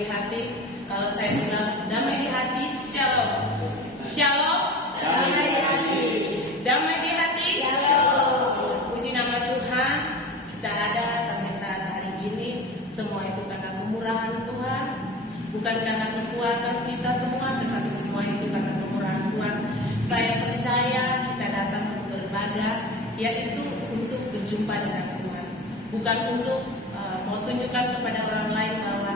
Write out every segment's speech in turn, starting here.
di hati. Kalau saya bilang damai di hati, shalom. Shalom. Damai di hati. Damai di hati. Shalom. Puji nama Tuhan, kita ada sampai saat hari ini. Semua itu karena kemurahan Tuhan, bukan karena kekuatan kita semua, tetapi semua itu karena kemurahan Tuhan. Saya percaya kita datang untuk beribadah, yaitu untuk berjumpa dengan Tuhan, bukan untuk mau tunjukkan kepada orang lain bahwa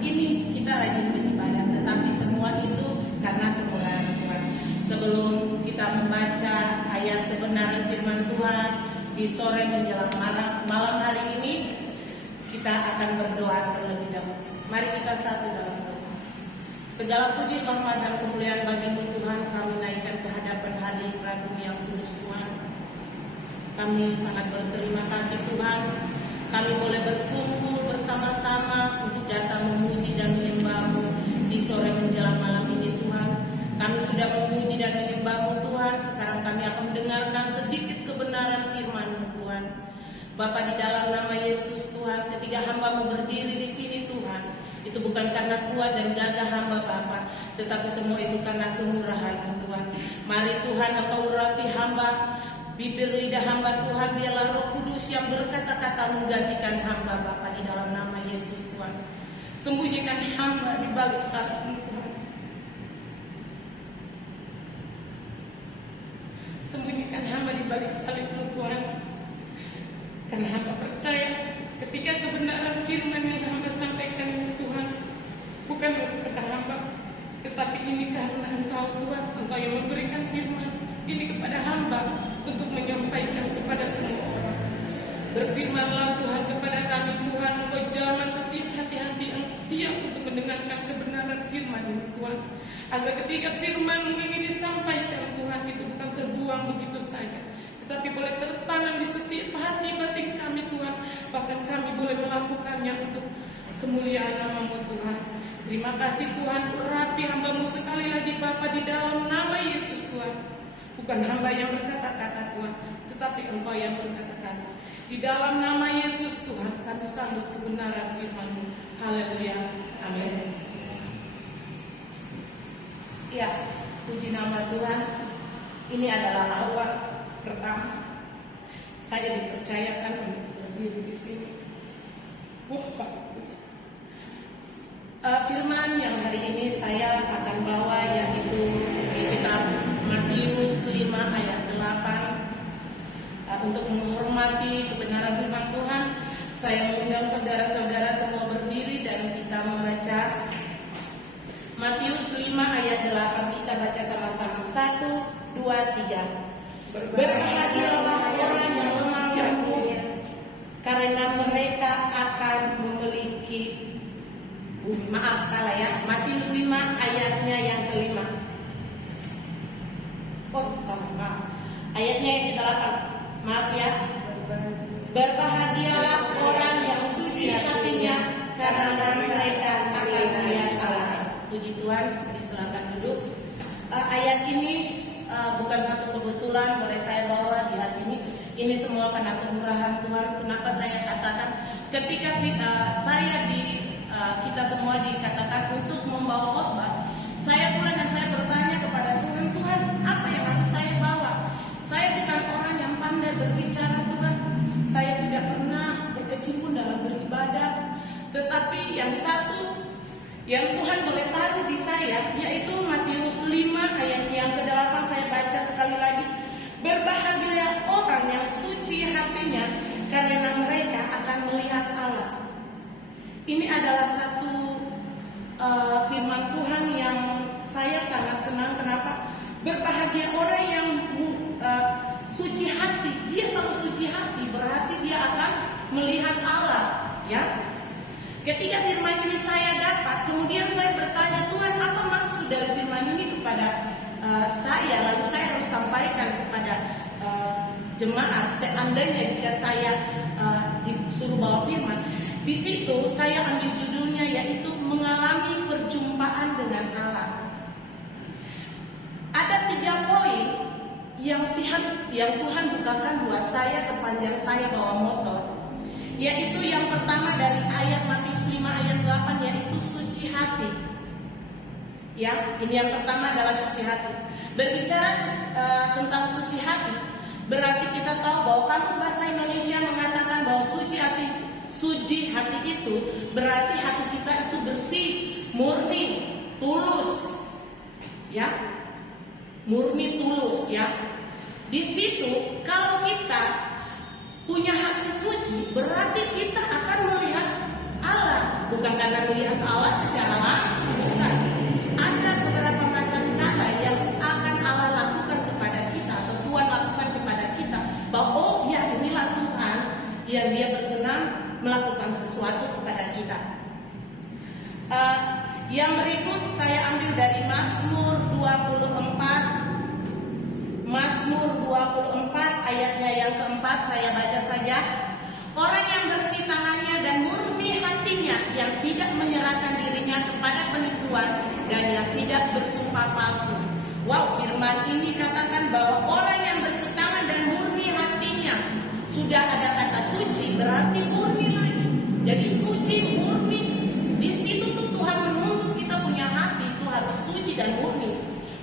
ini kita rajin beribadah, tetapi semua itu karena kemurahan Tuhan. Sebelum kita membaca ayat kebenaran firman Tuhan di sore menjelang malam hari ini, kita akan berdoa terlebih dahulu. Mari kita satu dalam doa. Segala puji, hormat, dan kemuliaan bagi-Mu Tuhan, kami naikkan ke hadapan hadirat-Mu yang kudus Tuhan. Kami sangat berterima kasih Tuhan, kami boleh berkumpul bersama-sama untuk datang memuji dan menyembah-Mu di sore menjelang malam ini Tuhan. Kami sudah memuji dan menyembah-Mu Tuhan, sekarang kami akan mendengarkan sedikit kebenaran firman-Mu Tuhan. Bapa, di dalam nama Yesus Tuhan, ketika hamba-Mu berdiri di sini Tuhan, itu bukan karena kuat dan gagah hamba Bapa, tetapi semua itu karena kemurahan-Mu Tuhan. Mari Tuhan Engkau urapi hamba, bibir lidah hamba Tuhan, biarlah Roh Kudus yang berkata-kata menggantikan hamba Bapa di dalam nama Yesus Tuhan. Sembunyikan hamba di balik salib-Mu Tuhan. Sembunyikan hamba di balik salib-Mu Tuhan. Karena hamba percaya ketika kebenaran firman yang hamba sampaikan itu Tuhan, bukan kepada hamba, tetapi ini karena Engkau Tuhan, Engkau yang memberikan firman ini kepada hamba untuk menyampaikan kepada semua orang. Berfirmanlah Tuhan kepada kami Tuhan, Engkau jamah setiap hati-hati yang siap untuk mendengarkan kebenaran firman ini Tuhan, agar ketika firman ini disampaikan Tuhan, itu bukan terbuang begitu saja, tetapi boleh tertanam di setiap hati batin kami Tuhan. Bahkan kami boleh melakukannya untuk kemuliaan nama-Mu Tuhan. Terima kasih Tuhan, urapi hamba-Mu sekali lagi Bapa di dalam nama Yesus Tuhan. Bukan hamba yang berkata-kata Tuhan, tetapi Engkau yang berkata-kata. Di dalam nama Yesus Tuhan, kami sambut kebenaran firman-Mu. Haleluya, amin. Ya, puji nama Tuhan. Ini adalah awal pertama saya dipercayakan untuk berdiri di sini. Firman yang hari ini saya akan bawa yaitu di kitab Matius 5 ayat 8. Untuk menghormati kebenaran firman Tuhan, saya mengundang saudara-saudara semua berdiri dan kita membaca Matius 5 ayat 8. Kita baca sama-sama. 1, 2, 3. Berbahagialah orang yang lemah lembut, karena mereka akan memiliki bumi. Maaf, salah ya. Matius 5 ayatnya yang kelima. Oh, salah. Ayatnya yang ke-8. Maaf ya. Berbahagialah orang yang suci hatinya, karena mereka akan melihat Allah. Puji Tuhan, silakan duduk. Ayat ini bukan satu kebetulan boleh saya bawa di hati ini. Ini semua karena kemurahan Tuhan. Kenapa saya katakan ketika kita semua dikatakan untuk membawa khotbah, saya pulang dan saya bertanya kepada Tuhan, Tuhan, apa yang harus saya bawa? Saya bukan orang yang pandai berbicara Tuhan. Saya tidak pernah berkecimpung dalam beribadah. Tetapi yang satu yang Tuhan boleh taruh di saya, yaitu Matius 5 ayat yang ke-8. Saya baca sekali lagi. Berbahagia orang yang suci hatinya, karena mereka akan melihat Allah. Ini adalah satu firman Tuhan yang saya sangat senang. Kenapa? Berbahagia orang yang suci hati. Dia kalau suci hati berarti dia akan melihat Allah, ya. Ketika firman ini saya dapat, kemudian saya bertanya, Tuhan, apa maksud dari firman ini kepada saya? Lalu saya harus sampaikan kepada jemaat. Seandainya jika saya disuruh bawa firman, di situ saya ambil judulnya yaitu mengalami perjumpaan dengan Allah. Ada 3 poin yang Tuhan bukakan buat saya sepanjang saya bawa motor. yaitu yang pertama dari ayat Matius 5 ayat 8, yaitu suci hati. Ya, ini yang pertama adalah suci hati. Berbicara tentang suci hati, berarti kita tahu bahwa Kamus Bahasa Indonesia mengatakan bahwa suci hati itu berarti hati kita itu bersih, murni, tulus. Ya. Murni, tulus, ya. Di situ kalau kita punya hati suci, berarti kita akan melihat Allah, bukan karena melihat Allah secara langsung, bukan. Ada beberapa macam cara yang akan Allah lakukan kepada kita atau Tuhan lakukan kepada kita, bahwa oh ya, inilah Tuhan yang Dia berkenan melakukan sesuatu kepada kita. Yang berikut saya ambil dari Mazmur 24 ayatnya yang keempat, saya baca saja. Orang yang bersih tangannya dan murni hatinya, yang tidak menyerahkan dirinya kepada penipuan dan yang tidak bersumpah palsu. Wow, firman ini katakan bahwa orang yang bersih tangan dan murni hatinya, sudah ada kata suci, berarti murni lagi. Jadi suci, murni. Di situ tuh Tuhan menuntut kita punya hati itu harus suci dan murni.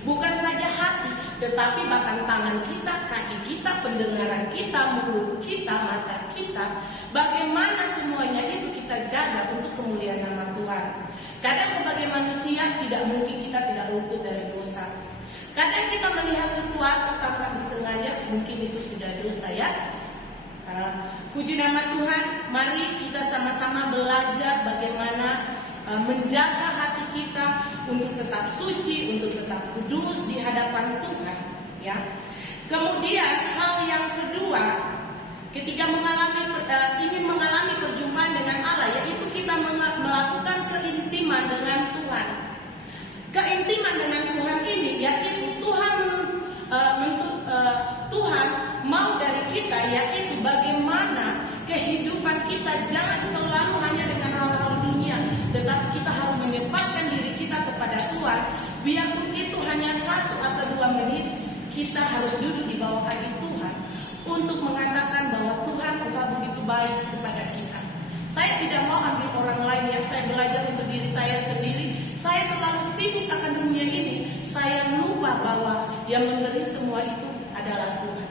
Bukan saja hati, tetapi bahkan tangan kita, kaki kita, pendengaran kita, mulut kita, mata kita. Bagaimana semuanya itu kita jaga untuk kemuliaan nama Tuhan. Kadang sebagai manusia tidak mungkin kita tidak luput dari dosa. Kadang kita melihat sesuatu tanpa disengaja, mungkin itu sudah dosa, ya. Puji nama Tuhan, mari kita sama-sama belajar bagaimana menjaga hati kita untuk tetap suci, untuk tetap kudus di hadapan Tuhan, ya. Kemudian hal yang kedua, ketika ingin mengalami perjumpaan dengan Allah, yaitu kita melakukan keintiman dengan Tuhan. Keintiman dengan Tuhan ini, yaitu Tuhan mau dari kita, yaitu bagaimana kehidupan kita jangan selalu hanya dengan hal-hal dunia, tetapi kita harus menyempatkan diri kita kepada Tuhan. Biarpun itu hanya 1 atau 2 menit, kita harus duduk di bawah kaki Tuhan untuk mengatakan bahwa Tuhan Engkau begitu baik kepada kita. Saya tidak mau ambil orang lain, ya. Saya belajar untuk diri saya sendiri. Saya terlalu sibuk akan dunia ini, saya lupa bahwa yang memberi semua itu adalah Tuhan.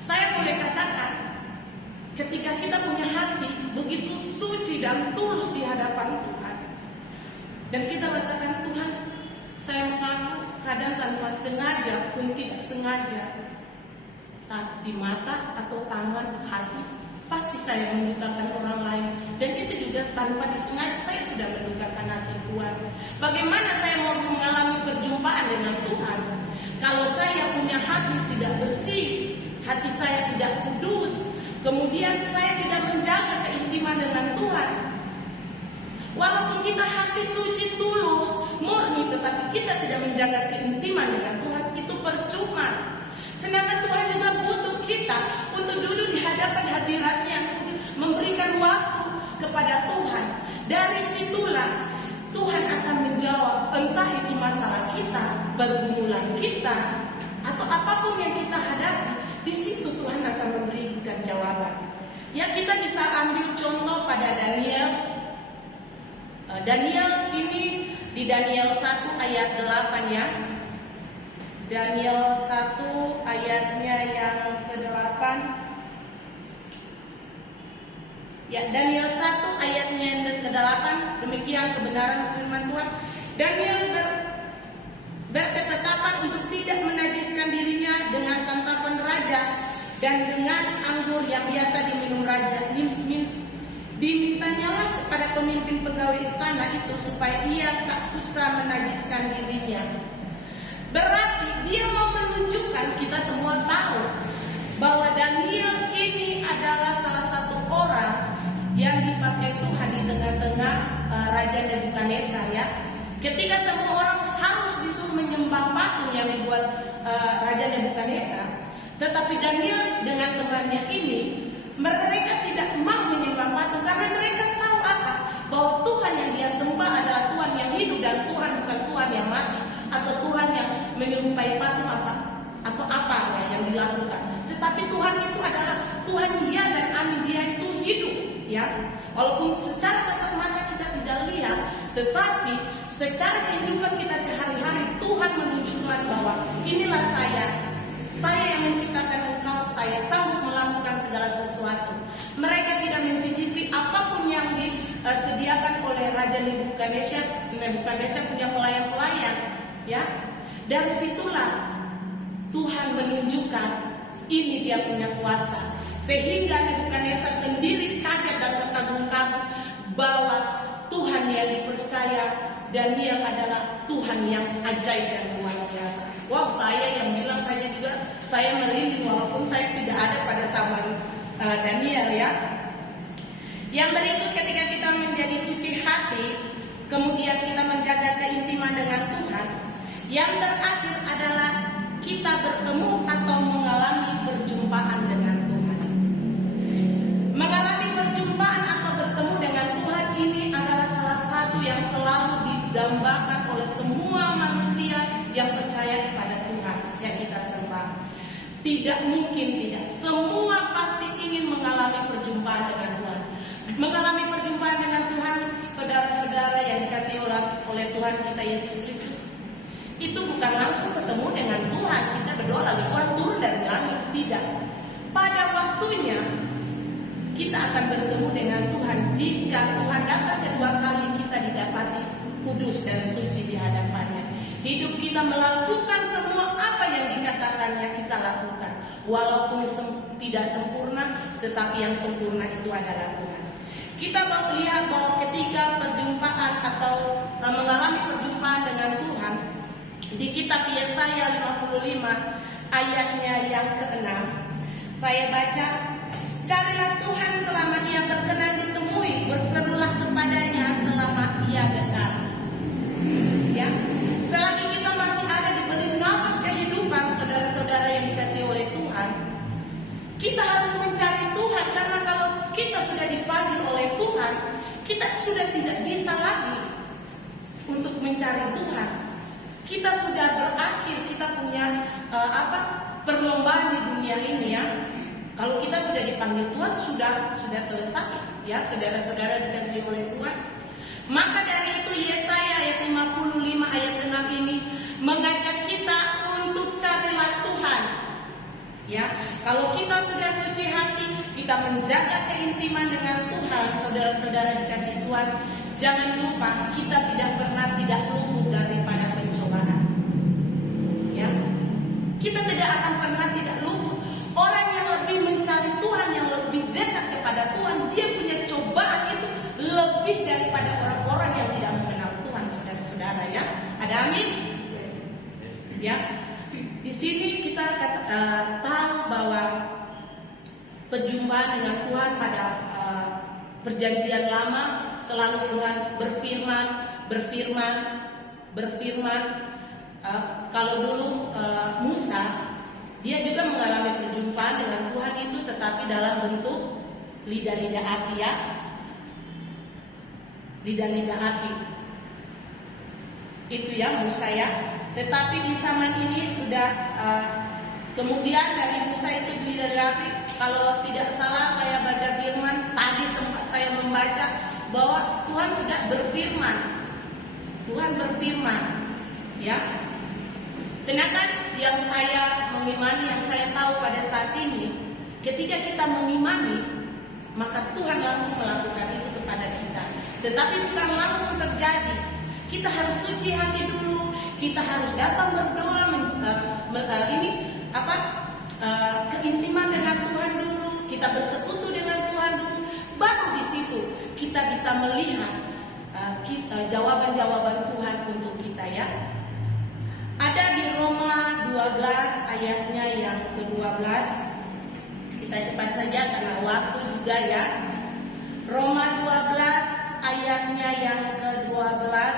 Saya boleh katakan, ketika kita punya hati begitu suci dan tulus di hadapan Tuhan, dan kita katakan, Tuhan, saya mengaku kadang tanpa sengaja pun tidak sengaja, di mata atau tangan, hati, pasti saya mendukakan orang lain. Dan itu juga tanpa disengaja saya sudah mendukakan hati Tuhan. Bagaimana saya mau mengalami perjumpaan dengan Tuhan kalau saya punya hati tidak bersih, hati saya tidak kudus, kemudian saya tidak menjaga keintiman dengan Tuhan? Walaupun kita hati suci, tulus, murni, tetapi kita tidak menjaga keintiman dengan Tuhan, itu percuma. Sedangkan Tuhan juga butuh kita untuk duduk di hadapan hadirat-Nya, memberikan waktu kepada Tuhan. Dari situlah Tuhan akan menjawab, entah itu masalah kita, pergumulan kita, atau apapun yang kita hadapi. Di situ Tuhan akan memberikan jawaban. Ya, kita bisa ambil contoh pada Daniel. Daniel ini di Daniel 1 ayat 8, ya. Daniel 1 ayatnya yang ke-8. Ya, Daniel 1 ayatnya yang ke-8, demikian kebenaran firman Tuhan. Daniel berketetapan untuk tidak menajiskan dirinya dengan santapan raja dan dengan anggur yang biasa diminum raja. Dimintanyalah kepada pemimpin pegawai istana itu supaya ia tak usah menajiskan dirinya. Berarti dia mau menunjukkan, kita semua tahu bahwa Daniel ini adalah salah satu orang yang dipakai Tuhan di tengah-tengah Raja Nebukadnezar, ya. Ketika semua orang harus disuruh menyembah patung yang dibuat Raja Nebukadnezar, tetapi Daniel dengan temannya ini, mereka tidak mau menyembah patung karena mereka tahu apa? Bahwa Tuhan yang dia sembah adalah Tuhan yang hidup, dan Tuhan bukan Tuhan yang mati atau Tuhan yang menyerupai patung atau apa yang dilakukan. Tetapi Tuhan itu adalah Tuhan iya dan amin, dia itu hidup, ya. Walaupun secara kasat mata kita tidak lihat, tetapi secara kehidupan kita sehari-hari Tuhan menunjukkan bahwa inilah saya yang menciptakan engkau, saya sanggup melakukan segala sesuatu. Mereka tidak mencicipi apapun yang disediakan oleh Raja Nebukadnezar punya pelayan-pelayan, ya. Dari situlah Tuhan menunjukkan ini dia punya kuasa, sehingga Nebukadnezar sendiri kaget dan terkagum-kagum bahwa Tuhan yang dipercaya dan dia adalah Tuhan yang ajaib dan luar biasa. Wow, saya yang bilang saja juga saya merinding walaupun saya tidak ada pada zaman Daniel, ya. Yang berikut, ketika kita menjadi suci hati, kemudian kita menjaga keintiman dengan Tuhan. Yang terakhir adalah kita bertemu atau mengalami perjumpaan dengan Tuhan. Mengalami perjumpaan atau bertemu dengan Tuhan ini adalah salah satu yang selalu didambakan oleh semua manusia yang percaya kepada Tuhan yang kita sembah. Tidak mungkin tidak. Semua pasti ingin mengalami perjumpaan dengan Tuhan. Mengalami perjumpaan dengan Tuhan, saudara-saudara yang dikasihi oleh Tuhan kita Yesus Kristus, itu bukan langsung ketemu dengan Tuhan. Kita berdoa lalu Tuhan turun dari langit. Tidak. Pada waktunya kita akan bertemu dengan Tuhan jika Tuhan datang kedua kali, kita didapati kudus dan suci di hadapannya. Hidup kita melakukan semua apa yang dikatakannya kita lakukan. Walaupun tidak sempurna, tetapi yang sempurna itu adalah Tuhan. Kita melihat bahwa ketika perjumpaan atau mengalami perjumpaan dengan Tuhan, di kitab Yesaya 55 ayatnya yang ke-6, saya baca, carilah Tuhan selama ia berkenan ditemui, berserulah kepadanya selama ia dekat. Ya, selagi kita masih ada diberi nafas kehidupan, saudara-saudara yang dikasihi oleh Tuhan, kita harus mencari Tuhan, karena kalau kita sudah dipanggil oleh Tuhan, kita sudah tidak bisa lagi untuk mencari Tuhan. Kita sudah berakhir, kita punya perlombaan di dunia ini, ya. Kalau kita sudah dipanggil Tuhan, sudah selesai, ya, saudara-saudara dikasihi oleh Tuhan. Maka dari itu Yesaya ayat 55 ayat 6 ini mengajak kita untuk carilah Tuhan. Ya, kalau kita sudah suci hati, kita menjaga keintiman dengan Tuhan, saudara-saudara dikasihi Tuhan, jangan lupa kita tidak luput daripada pencobaan. Ya, kita tidak akan pernah tidak luput. Orang yang lebih mencari Tuhan, yang lebih dekat kepada Tuhan, dia punya cobaan itu lebih daripada orang-orang yang tidak mengenal Tuhan, saudara-saudara, ya. Ada amin? Ya. Di sini kita tahu bahwa perjumpaan dengan Tuhan pada perjanjian lama selalu Tuhan berfirman. Kalau dulu Musa, dia juga mengalami perjumpaan dengan Tuhan itu, tetapi dalam bentuk lidah-lidah api, ya. Lidah-lidah api. Itu ya Musa, ya. Tetapi di zaman ini sudah kemudian dari Musa itu lidah-lidah api. Kalau tidak salah saya baca firman, tadi sempat saya membaca bahwa Tuhan sudah berfirman. Tuhan berfirman, ya. Sedangkan yang saya mengimani, yang saya tahu pada saat ini, ketika kita mengimani, maka Tuhan langsung melakukan itu kepada kita. Tetapi bukan langsung terjadi. Kita harus suci hati dulu. Kita harus datang berdoa, keintiman dengan Tuhan dulu. Kita bersekutu dengan Tuhan dulu. Baru di situ kita bisa melihat jawaban-jawaban Tuhan untuk kita, ya. Ada di Roma 12 ayatnya yang ke-12. Kita cepat saja karena waktu juga, ya. Roma 12 ayatnya yang ke-12.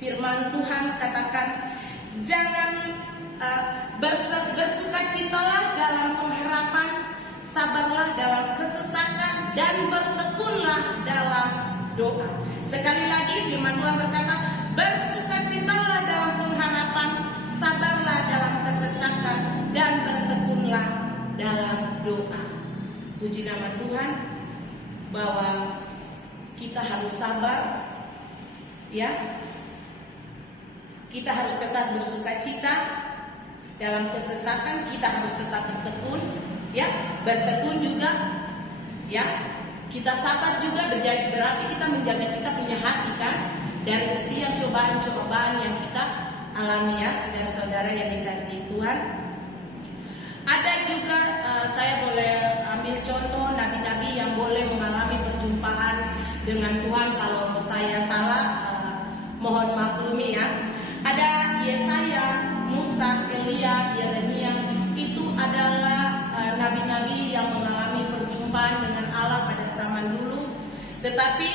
Firman Tuhan katakan, jangan bersukacitalah dalam pengharapan, sabarlah dalam kesesakan, dan bertekunlah dalam doa. Sekali lagi firman Tuhan berkata, bersukacitalah dalam pengharapan, sabarlah dalam kesesakan, dan bertekunlah dalam doa. Puji nama Tuhan. bahwa kita harus sabar, ya. Kita harus tetap bersukacita dalam kesesatan. Kita harus tetap bertekun, ya. Bertekun juga, ya. Kita sabar juga berarti kita menjaga kita punya hati kan dari setiap cobaan-cobaan yang kita alami, ya, saudara-saudara yang dikasihi Tuhan. Ada juga saya boleh ambil contoh nabi-nabi yang boleh mengalami perjumpaan dengan Tuhan. Kalau saya salah, mohon maklumi, ya. Ada Yesaya, Musa, Elia, Yeremia. Itu adalah nabi-nabi yang mengalami perjumpaan dengan Allah pada zaman dulu. Tetapi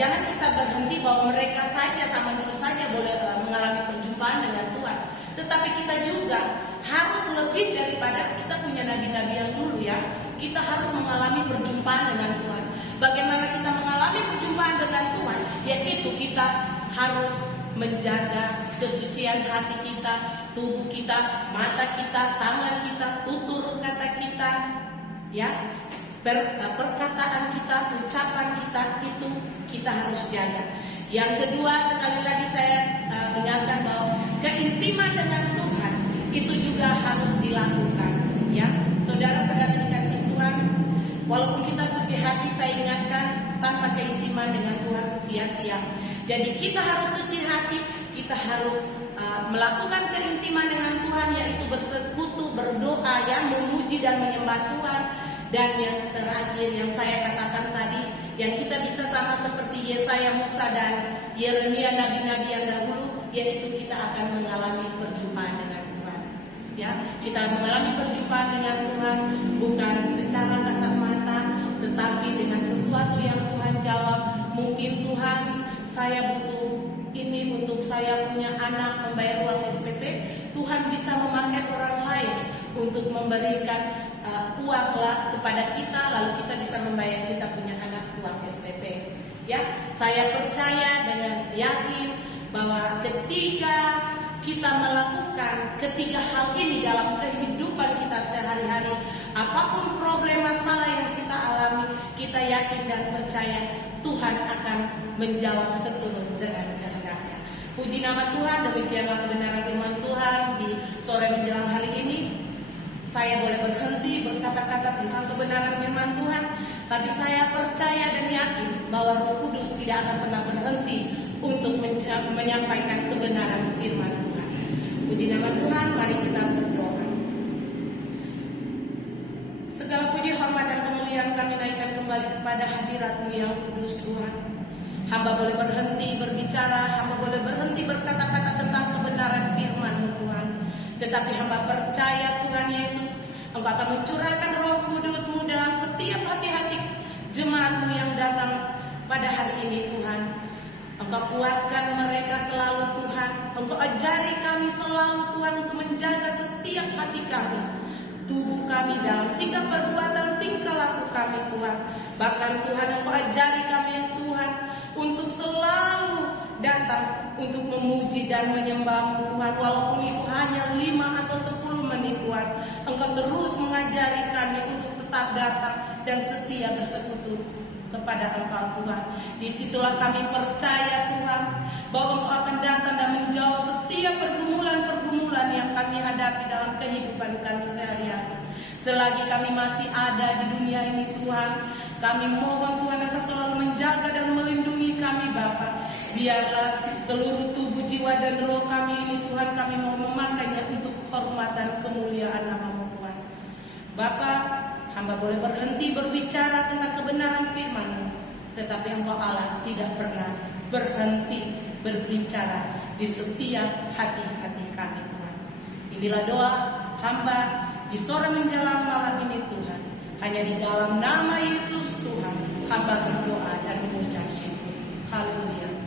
jangan kita berhenti bahwa mereka saja zaman dulu saja boleh mengalami perjumpaan dengan Tuhan. Tetapi kita juga harus lebih daripada kita punya nabi-nabi yang dulu, ya. Kita harus mengalami perjumpaan dengan Tuhan. Bagaimana kita mengalami perjumpaan dengan Tuhan? Yaitu kita harus menjaga kesucian hati kita, tubuh kita, mata kita, tangan kita, tutur kata kita, ya. Perkataan kita, ucapan kita itu kita harus jaga. Yang kedua, sekali lagi saya ingatkan bahwa keintiman dengan Tuhan itu juga harus dilakukan, ya. Saudara-saudara dikasih Tuhan, walaupun kita suci hati, saya ingatkan tanpa keintiman dengan Tuhan sia-sia. Jadi kita harus suci hati, kita harus melakukan keintiman dengan Tuhan, yaitu bersekutu, berdoa, ya, memuji dan menyembah Tuhan. Dan yang terakhir yang saya katakan tadi, yang kita bisa sama seperti Yesaya, Musa, dan Yeremia, nabi-nabi yang dahulu, yaitu kita akan mengalami perjumpaan dengan Tuhan. Ya, kita mengalami perjumpaan dengan Tuhan bukan secara kasat mata, tetapi dengan sesuatu yang Tuhan jawab. Mungkin Tuhan, saya butuh ini untuk saya punya anak membayar uang SPP. Tuhan bisa memakai orang lain untuk memberikan uang kepada kita, lalu kita bisa membayar kita punya anak uang SPP. Ya, saya percaya dengan yakin bahwa ketika kita melakukan ketiga hal ini dalam kehidupan kita sehari-hari, apapun problem masalah yang kita alami, kita yakin dan percaya Tuhan akan menjawab seturut dengan kehendaknya. Puji nama Tuhan, demikianlah kebenaran firman Tuhan di sore menjelang hari ini. Saya boleh berhenti berkata-kata tentang kebenaran firman Tuhan, tapi saya percaya dan yakin bahwa Roh Kudus tidak akan pernah berhenti untuk menyampaikan kebenaran firman Tuhan. Puji nama Tuhan, mari kita berdoa. Segala puji, hormat, dan kemuliaan kami naikkan kembali kepada hadirat-Mu yang kudus, Tuhan. Hamba boleh berhenti berbicara, hamba boleh berhenti berkata-kata tentang kebenaran firman-Mu, Tuhan. Tetapi hamba percaya Tuhan Yesus, Engkau akan mencurahkan Roh Kudus-Mu dalam setiap hati-hati jemaat-Mu yang datang pada hari ini, Tuhan. Engkau kuatkan mereka selalu, Tuhan. Engkau ajari kami selalu, Tuhan, untuk menjaga setiap hati kami, tubuh kami, dalam sikap perbuatan tingkah laku kami, Tuhan. Bahkan Tuhan, Engkau ajari kami, ya Tuhan, untuk selalu datang untuk memuji dan menyembah-Mu, Tuhan. Walaupun itu hanya 5 atau 10 menit, Tuhan, Engkau terus mengajari kami untuk tetap datang dan setia bersekutu kepada Engkau, Tuhan. Disitulah kami percaya, Tuhan, bahwa Engkau akan datang dan menjawab setiap pergumulan-pergumulan yang kami hadapi dalam kehidupan kami sehari-hari. Selagi kami masih ada di dunia ini, Tuhan, kami mohon Tuhan Engkau selalu menjaga dan melindungi kami, Bapa. Biarlah seluruh tubuh, jiwa, dan roh kami ini, Tuhan, kami mau memakainya untuk kehormatan kemuliaan nama-Mu, Tuhan. Bapa, hamba boleh berhenti berbicara tentang kebenaran firman-Mu, tetapi Engkau Allah tidak pernah berhenti berbicara di setiap hati-hati kami, Tuhan. Inilah doa hamba di sore menjelang malam ini, Tuhan. Hanya di dalam nama Yesus, Tuhan, hamba berdoa dan mengucap syukur. Haleluya.